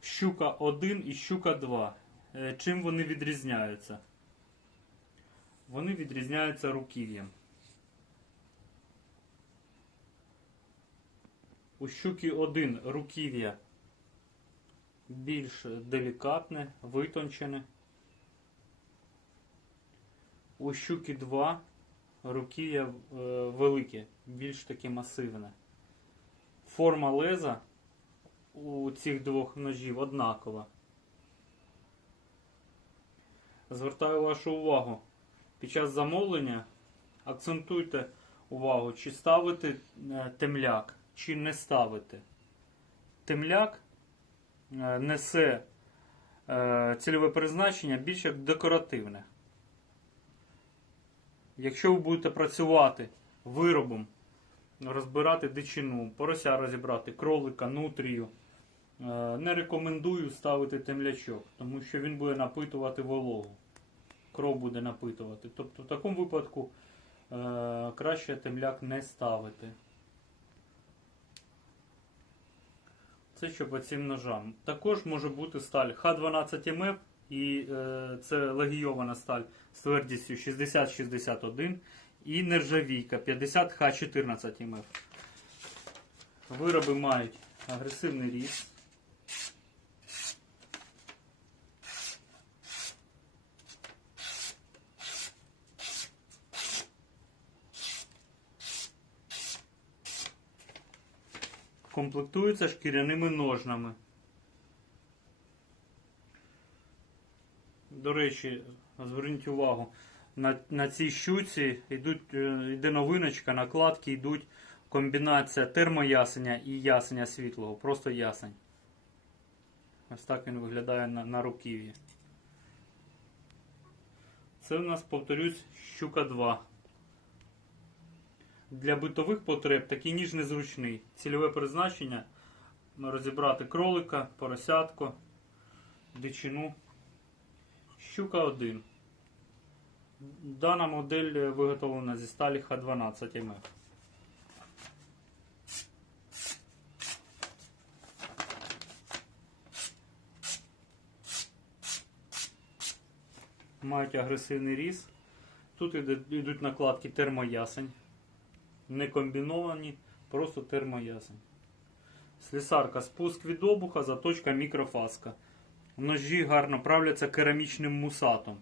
щука 1 і щука 2. Е, Чим вони відрізняються? Вони відрізняються руків'ям. У щуки 1 руків'я більш делікатне, витончене. У щуки 2 руків'я е, велике, більш таке масивне. Форма леза у цих двох ножів однакова. Звертаю вашу увагу. Під час замовлення акцентуйте увагу, чи ставити е, темляк, чи не ставити. Темляк е, несе е, цільове призначення більш як декоративне. Якщо ви будете працювати виробом, розбирати дичину, порося розібрати, кролика, нутрію, не рекомендую ставити темлячок, тому що він буде напитувати вологу. Кров буде напитувати. Тобто в такому випадку е, краще темляк не ставити. Це що по цим ножам. Також може бути сталь Х12МФ, і е, це легійована сталь з твердістю 60-61 і нержавійка 50Х14МФ. Вироби мають агресивний ріст. Комплектуються шкіряними ножнами. До речі, зверніть увагу, на, на цій щуці йдуть, е, йде новиночка, накладки йдуть комбінація термоясеня і ясеня світлого. Просто ясень. Ось так він виглядає на, на руків'ї. Це в нас, повторюсь, щука 2. Для битових потреб такий ніж незручний. Цільове призначення розібрати кролика, поросятко, дичину. Щука 1. Дана модель виготовлена зі сталі Х12 МФ. Мають агресивний різ. Тут йдуть накладки термоясень. Не комбіновані, просто термоясень. Слісарка спуск від обуха, заточка мікрофаска. Ножі гарно правляться керамічним мусатом.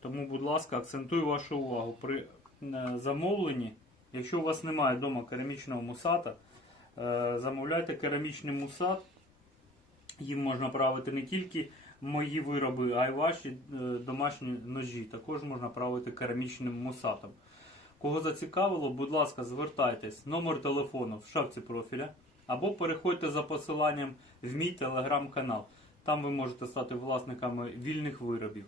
Тому, будь ласка, акцентую вашу увагу. При е, замовленні, якщо у вас немає вдома керамічного мусата, е, замовляйте керамічний мусат. Їм можна правити не тільки мої вироби, а й ваші е, домашні ножі. Також можна правити керамічним мусатом. Кого зацікавило, будь ласка, звертайтесь. Номер телефону в шапці профіля. Або переходьте за посиланням в мій телеграм-канал. Там ви можете стати власниками вільних виробів.